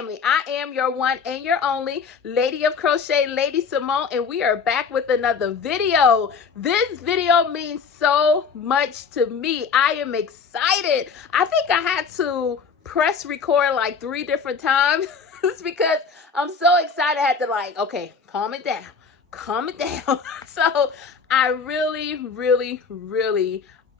family. I am your one and your only Lady of Crochet, LadySamoan, and we are back with another video. This video means so much to me. I am excited. I think I had to press record like 3 different times because I'm so excited. I had to like, okay, calm it down. Calm it down. So I really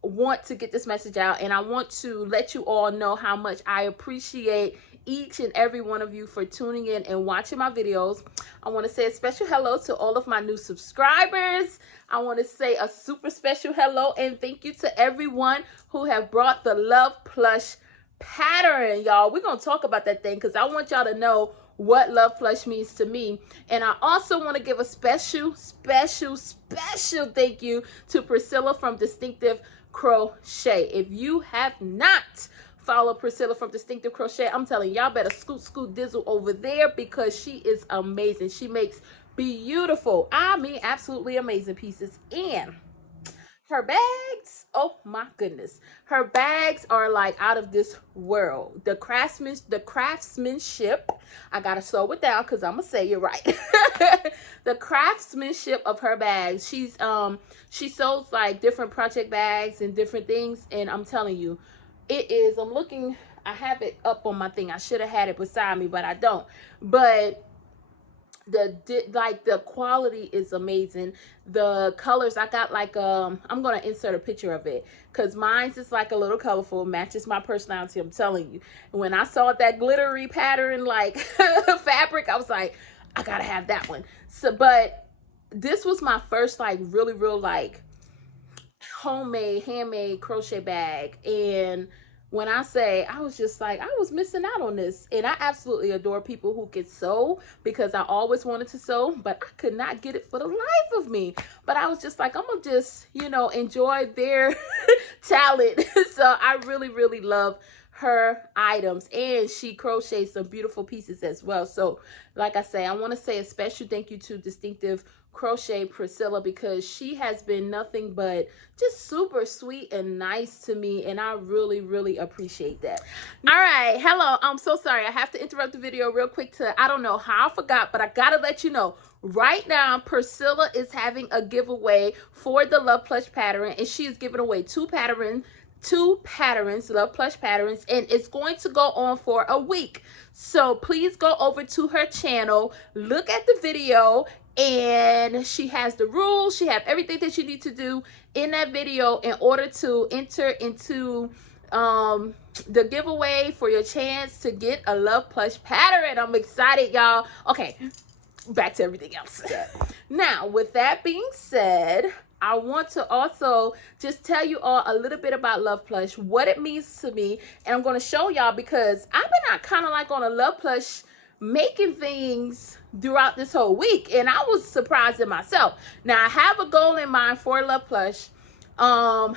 want to get this message out, and I want to let you all know how much I appreciate each and every one of you for tuning in and watching my videos. I want to say a special hello to all of my new subscribers. I want to say a super special hello and thank you to everyone who have brought the Love Plush pattern, y'all. We're gonna talk about that thing because I want y'all to know what Love Plush means to me. And I also want to give a special thank you to Priscilla from Distinctive Crochet. If you have not followed Priscilla from Distinctive Crochet, I'm telling y'all better scoot dizzle over there because she is amazing. She makes beautiful, I mean absolutely amazing pieces. And her bags, oh my goodness, her bags are like out of this world. The craftsmanship, I gotta slow it down because I'm gonna say it right. The craftsmanship of her bags. She sells like different project bags and different things, and I'm telling you, it is, I'm looking, I have it up on my thing. I should have had it beside me, but I don't. But the quality is amazing. The colors, I got like I'm gonna insert a picture of it because mine's is like a little colorful, matches my personality, I'm telling you. And when I saw that glittery pattern like fabric, I was like, I gotta have that one. So but this was my first like real like handmade crochet bag, and when I say, I was just like, I was missing out on this. And I absolutely adore people who can sew because I always wanted to sew, but I could not get it for the life of me. But I was just like, I'm gonna just, you know, enjoy their talent. So I really love her items, and she crochets some beautiful pieces as well. So like I say, I want to say a special thank you to Distinctive Crochet Priscilla because she has been nothing but just super sweet and nice to me, and I really appreciate that. All right, hello, I'm so sorry, I have to interrupt the video real quick to, I don't know how I forgot, but I gotta let you know right now Priscilla is having a giveaway for the Love Plush pattern, and she is giving away two patterns, Love Plush patterns, and it's going to go on for a week. So please go over to her channel, look at the video, and she has the rules. She have everything that you need to do in that video in order to enter into the giveaway for your chance to get a Love Plush pattern. I'm excited, y'all. Okay, back to everything else. Now, with that being said, I want to also just tell you all a little bit about Love Plush, what it means to me, and I'm going to show y'all because I've been kind of like on a Love Plush making things throughout this whole week, and I was surprised at myself. Now I have a goal in mind for Love Plush. I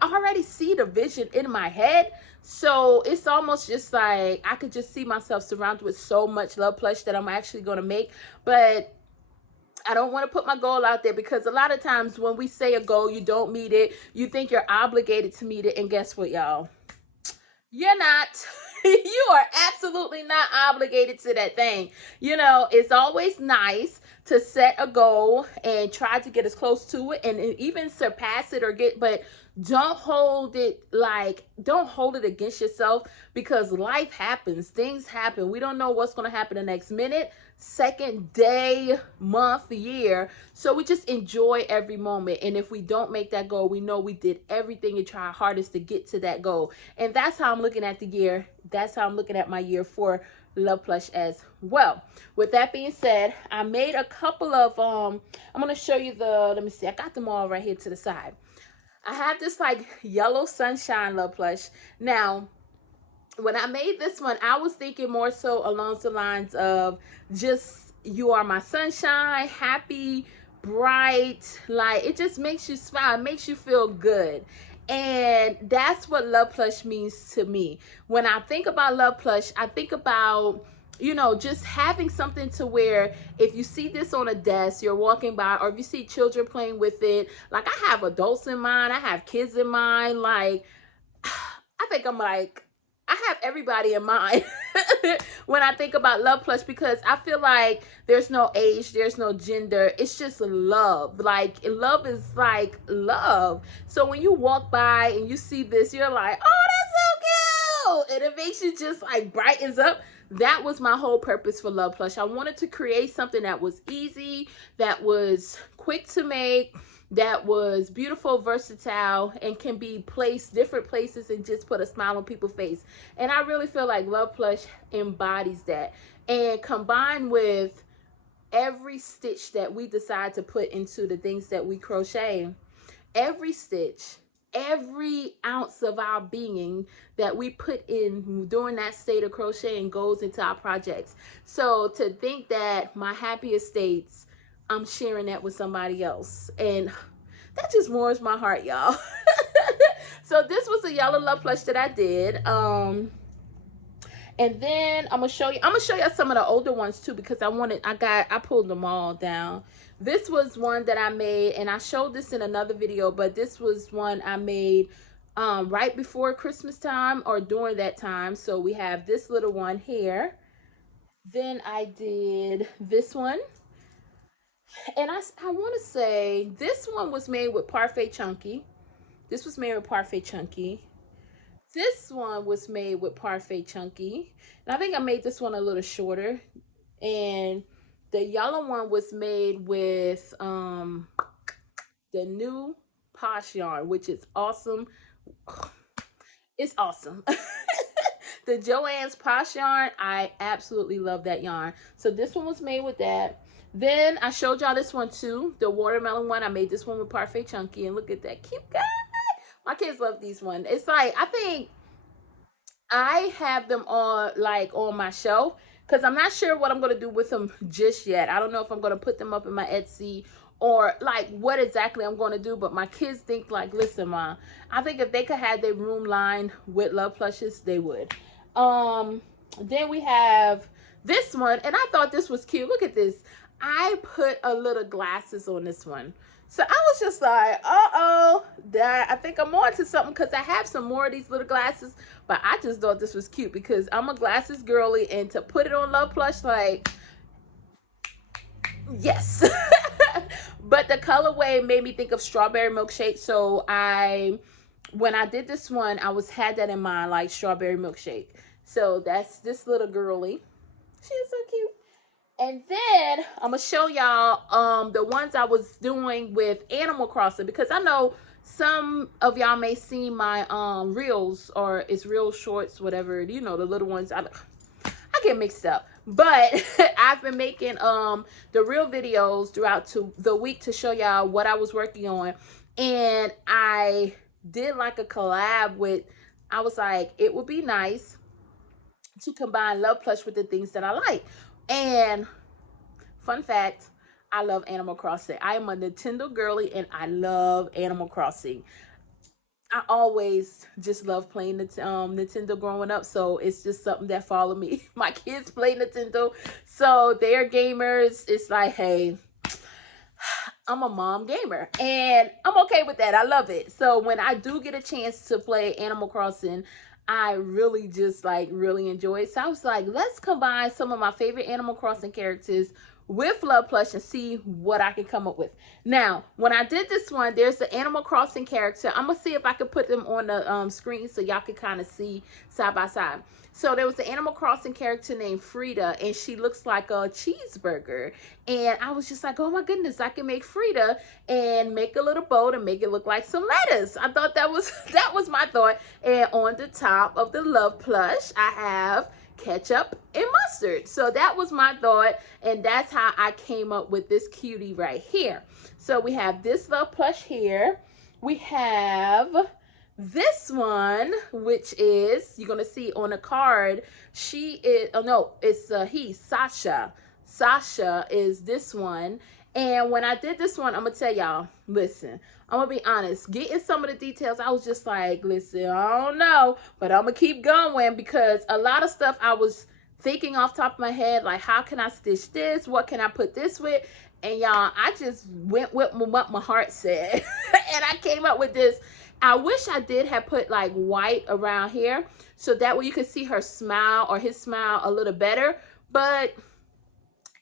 already see the vision in my head, so it's almost just like I could just see myself surrounded with so much Love Plush that I'm actually going to make. But I don't want to put my goal out there because a lot of times when we say a goal, you don't meet it, you think you're obligated to meet it, and guess what, y'all? You're not. You are absolutely not obligated to that thing. You know, it's always nice to set a goal and try to get as close to it and even surpass it or get, but don't hold it against yourself because life happens, things happen. We don't know what's going to happen the next minute, second, day, month, year. So we just enjoy every moment. And if we don't make that goal, we know we did everything and try our hardest to get to that goal. And that's how I'm looking at the year. That's how I'm looking at my year for Love Plush as well. With that being said, I made a couple of I'm going to show you let me see, I got them all right here to the side. I have this like yellow sunshine Love Plush. Now, when I made this one, I was thinking more so along the lines of just, you are my sunshine, happy, bright, like it just makes you smile, it makes you feel good. And that's what Love Plush means to me. When I think about Love Plush, I think about, you know, just having something to where if you see this on a desk, you're walking by, or if you see children playing with it, like I have adults in mind, I have kids in mind, like I think I'm like, I have everybody in mind when I think about Love Plush, because I feel like there's no age, there's no gender. It's just love. Like, love is like love. So when you walk by and you see this, you're like, oh, that's so cute. And it makes you just like brightens up. That was my whole purpose for Love Plush. I wanted to create something that was easy, that was quick to make, that was beautiful, versatile, and can be placed different places and just put a smile on people's face. And I really feel like Love Plush embodies that. And combined with every stitch that we decide to put into the things that we crochet, every stitch, every ounce of our being that we put in during that state of crocheting goes into our projects. So to think that my happiest states, I'm sharing that with somebody else, and that just warms my heart, y'all. So this was a yellow Love Plush that I did. And then I'm gonna show you some of the older ones too, because I pulled them all down. This was one that I made, and I showed this in another video, but this was one I made right before Christmas time or during that time. So we have this little one here. Then I did this one. And I want to say this one was made with Parfait Chunky. This was made with Parfait Chunky. This one was made with Parfait Chunky. And I think I made this one a little shorter. And the yellow one was made with the new Posh yarn, which is awesome. It's awesome. The Joann's Posh yarn, I absolutely love that yarn. So this one was made with that. Then I showed y'all this one too, the watermelon one. I made this one with Parfait Chunky, and look at that cute guy. My kids love these ones. It's like, I think I have them on my shelf, because I'm not sure what I'm going to do with them just yet. I don't know if I'm going to put them up in my Etsy or like what exactly I'm going to do, but my kids think like, listen, Mom, I think if they could have their room lined with Love Plushes, they would. Then we have this one, and I thought this was cute. Look at this. I put a little glasses on this one. So I was just like, uh-oh, I think I'm on to something, because I have some more of these little glasses, but I just thought this was cute because I'm a glasses girly, and to put it on Love Plush, like, yes. But the colorway made me think of strawberry milkshake. So when I did this one, I had that in mind, like strawberry milkshake. So that's this little girly. She's so cute. And then I'm gonna show y'all the ones I was doing with Animal Crossing, because I know some of y'all may see my reels, or it's real shorts, whatever, you know, the little ones. I get mixed up, but I've been making the real videos throughout the week to show y'all what I was working on. And I did like a collab with, I was like, it would be nice to combine Love Plush with the things that I like. And fun fact, I love Animal Crossing. I am a Nintendo girly, and I love Animal Crossing. I always just love playing Nintendo growing up, so it's just something that followed me. My kids play Nintendo, so they're gamers. It's like, hey, I'm a mom gamer, and I'm okay with that. I love it. So when I do get a chance to play Animal Crossing, I really just really enjoy it. So I was like, let's combine some of my favorite Animal Crossing characters with Love Plush and see what I can come up with. Now, when I did this one, there's the Animal Crossing character. I'm gonna see if I can put them on the screen so y'all can kind of see side by side. So there was the Animal Crossing character named Frida, and she looks like a cheeseburger. And I was just like, oh my goodness, I can make Frida and make a little boat and make it look like some lettuce. I thought that was my thought. And on the top of the Love Plush, I have ketchup and mustard. So that was my thought, and that's how I came up with this cutie right here. So we have this Love Plush here. We have this one, which is, you're gonna see on the card, she is, oh no, it's he, Sasha. Sasha is this one. And when I did this one, I'm gonna tell y'all, listen, I'm gonna be honest, getting some of the details, I was just like, listen, I don't know, but I'm gonna keep going, because a lot of stuff I was thinking off the top of my head, like, how can I stitch this? What can I put this with? And y'all, I just went with what my heart said. And I came up with this. I wish I did have put like white around here. so that way you can see her smile or his smile a little better. But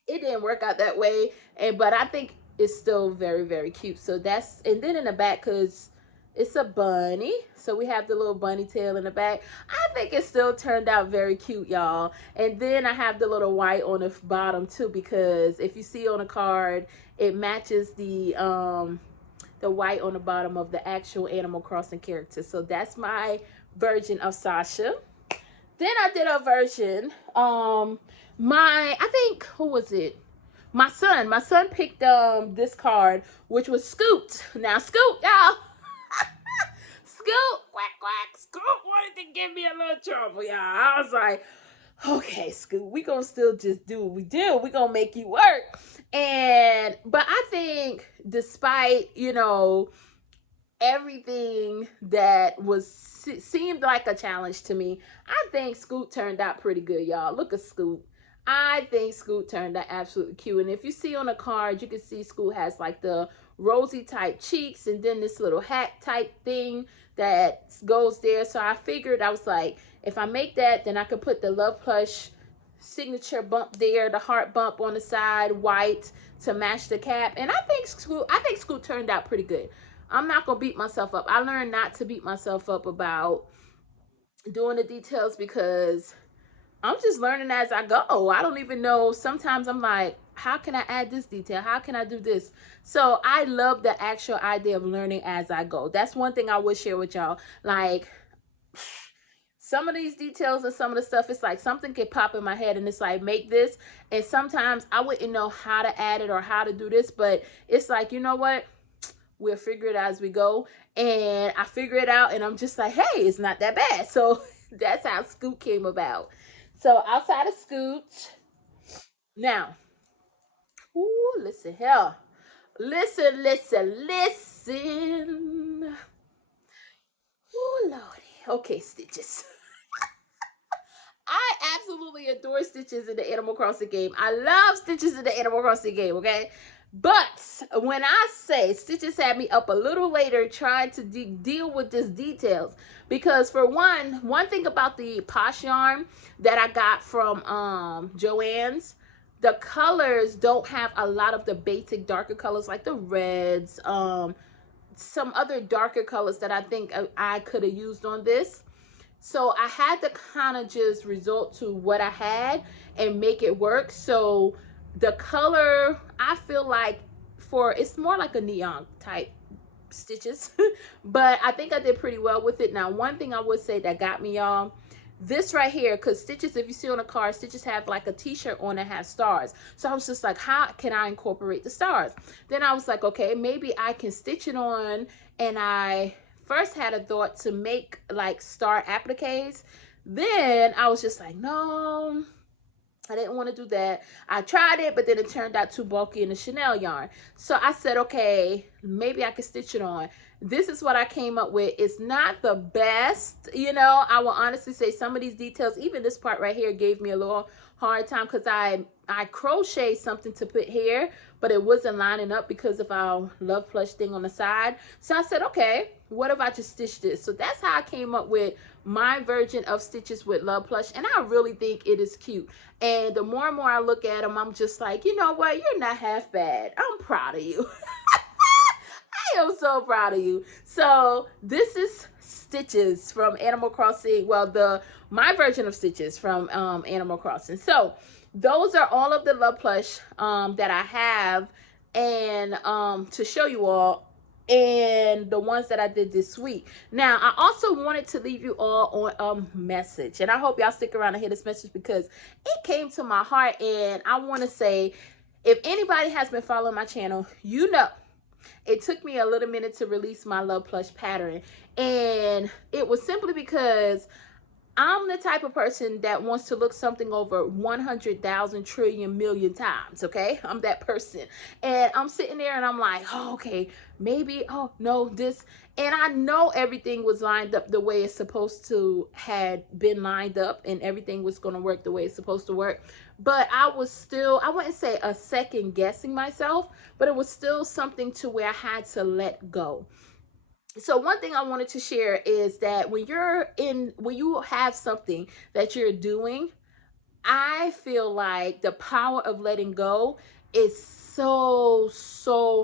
it didn't work out that way. But I think it's still very, very cute. So that's, and then in the back, because it's a bunny, so we have the little bunny tail in the back. I think it still turned out very cute, y'all. And then I have the little white on the bottom too, because if you see on the card, it matches the white on the bottom of the actual Animal Crossing character. So that's my version of Sasha. Then I did a version. I think, who was it? My son picked this card, which was Scoot. Now Scoot, y'all. Scoot, quack quack. Scoot wanted to give me a little trouble, y'all. I was like, okay, Scoot, we gonna still just do what we do. We gonna make you work. But I think, despite, you know, everything that seemed like a challenge to me, I think Scoot turned out pretty good, y'all. Look at Scoot. I think Scoot turned out absolutely cute. And if you see on the card, you can see Scoot has like the rosy type cheeks and then this little hat type thing that goes there. So I figured, I was like, if I make that, then I could put the Love Plush signature bump there, the heart bump on the side, white, to match the cap. And I think Scoot turned out pretty good. I'm not gonna beat myself up. I learned not to beat myself up about doing the details, because I'm just learning as I go. I don't even know. Sometimes I'm like, how can I add this detail? How can I do this? So I love the actual idea of learning as I go. That's one thing I would share with y'all. Like, some of these details and some of the stuff, it's like something could pop in my head and it's like, make this. And sometimes I wouldn't know how to add it or how to do this, but it's like, you know what? We'll figure it out as we go. And I figure it out and I'm just like, hey, it's not that bad. So that's how Scoot came about. So outside of Scoot, now, ooh, listen here. Listen. Ooh, Lordy. Okay, Stitches. I absolutely adore Stitches in the Animal Crossing game. I love Stitches in the Animal Crossing game, okay? But when I say Stitches had me up a little later trying to deal with these details, because for one thing about the Posh yarn that I got from Joann's, the colors don't have a lot of the basic darker colors like the reds, some other darker colors that I think I could have used on this. So I had to kind of just resort to what I had and make it work. So the color, I feel like it's more like a neon type Stitches, but I think I did pretty well with it. Now, one thing I would say that got me, y'all, this right here, because Stitches, if you see on the card, Stitches have like a t-shirt on that has stars. So I was just like, how can I incorporate the stars? Then I was like, okay, maybe I can stitch it on. And I first had a thought to make like star appliques. Then I was just like, no, I didn't want to do that. I tried it, but then it turned out too bulky in the Chanel yarn. So I said, okay, maybe I could stitch it on. This is what I came up with. It's not the best, you know. I will honestly say some of these details, even this part right here, gave me a little hard time because I crocheted something to put here, but it wasn't lining up because of our Love Plush thing on the side. So I said, okay, what if I just stitch this? So that's how I came up with my version of Stitches with Love Plush, and I really think it is cute. And the more and more I look at them, I'm just like, you know what? You're not half bad. I'm proud of you. I am so proud of you. So this is Stitches from Animal Crossing. Well, my version of Stitches from Animal Crossing. So those are all of the Love Plush that I have, and to show you all, and the ones that I did this week. Now, I also wanted to leave you all on a message, and I hope y'all stick around and hear this message because it came to my heart. And I want to say, if anybody has been following my channel, you know it took me a little minute to release my Love Plush pattern, and it was simply because I'm the type of person that wants to look something over 100,000 trillion million times, okay? I'm that person. And I'm sitting there and I'm like, oh, okay, maybe, oh, no, this. And I know everything was lined up the way it's supposed to had been lined up, and everything was going to work the way it's supposed to work. But I was still, I wouldn't say a second guessing myself, but it was still something to where I had to let go. So one thing I wanted to share is that when you have something that you're doing, I feel like the power of letting go is so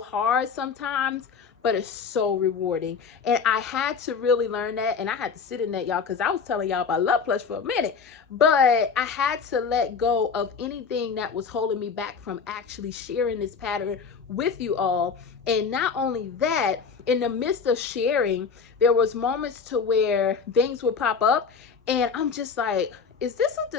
hard sometimes, but it's so rewarding. And I had to really learn that, and I had to sit in that, y'all, because I was telling y'all about Love Plush for a minute, but I had to let go of anything that was holding me back from actually sharing this pattern with you all. And not only that, in the midst of sharing, there was moments to where things would pop up, and I'm just like, is this a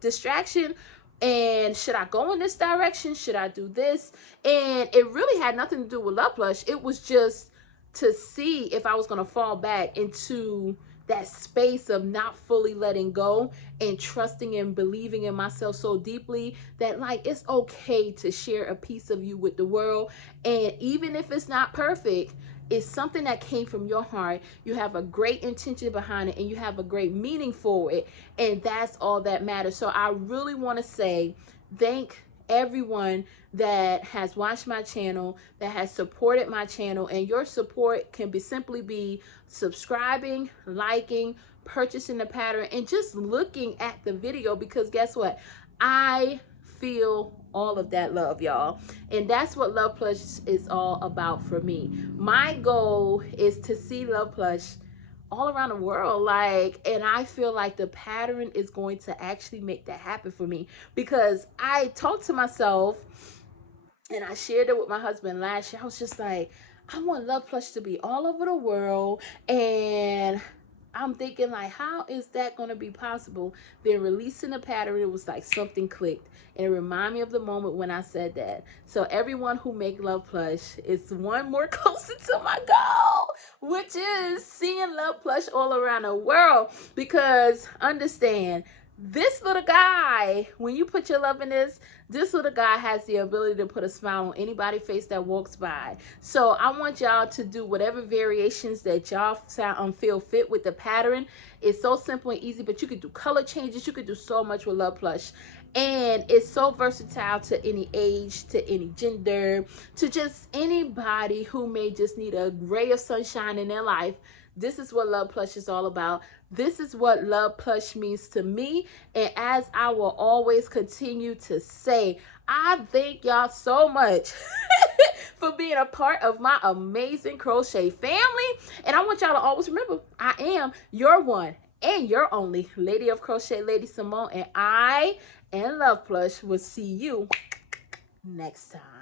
distraction? And should I go in this direction? Should I do this? And it really had nothing to do with Love Plush. It was just to see if I was going to fall back into that space of not fully letting go and trusting and believing in myself so deeply that, like, it's okay to share a piece of you with the world. And even if it's not perfect, it's something that came from your heart. You have a great intention behind it, and you have a great meaning for it, and that's all that matters. So I really want to say thank everyone that has watched my channel, that has supported my channel. And your support can simply be subscribing, liking, purchasing the pattern, and just looking at the video, because guess what? I feel all of that love, y'all. And that's what Love Plush is all about for me. My goal is to see Love Plush all around the world, like, and I feel like the pattern is going to actually make that happen for me, because I talked to myself and I shared it with my husband last year. I was just like, I want Love Plush to be all over the world, and I'm thinking, like, how is that going to be possible? Then releasing the pattern, it was like something clicked. And it reminded me of the moment when I said that. So everyone who make Love Plush is one more closer to my goal, which is seeing Love Plush all around the world. Because understand, this little guy, when you put your love in this little guy has the ability to put a smile on anybody's face that walks by. So I want y'all to do whatever variations that y'all feel fit with the pattern. It's so simple and easy, but you could do color changes. You could do so much with Love Plush. And it's so versatile to any age, to any gender, to just anybody who may just need a ray of sunshine in their life. This is what Love Plush is all about. This is what Love Plush means to me. And as I will always continue to say, I thank y'all so much for being a part of my amazing crochet family. And I want y'all to always remember, I am your one and your only Lady of Crochet, Lady Simone. And I and Love Plush will see you next time.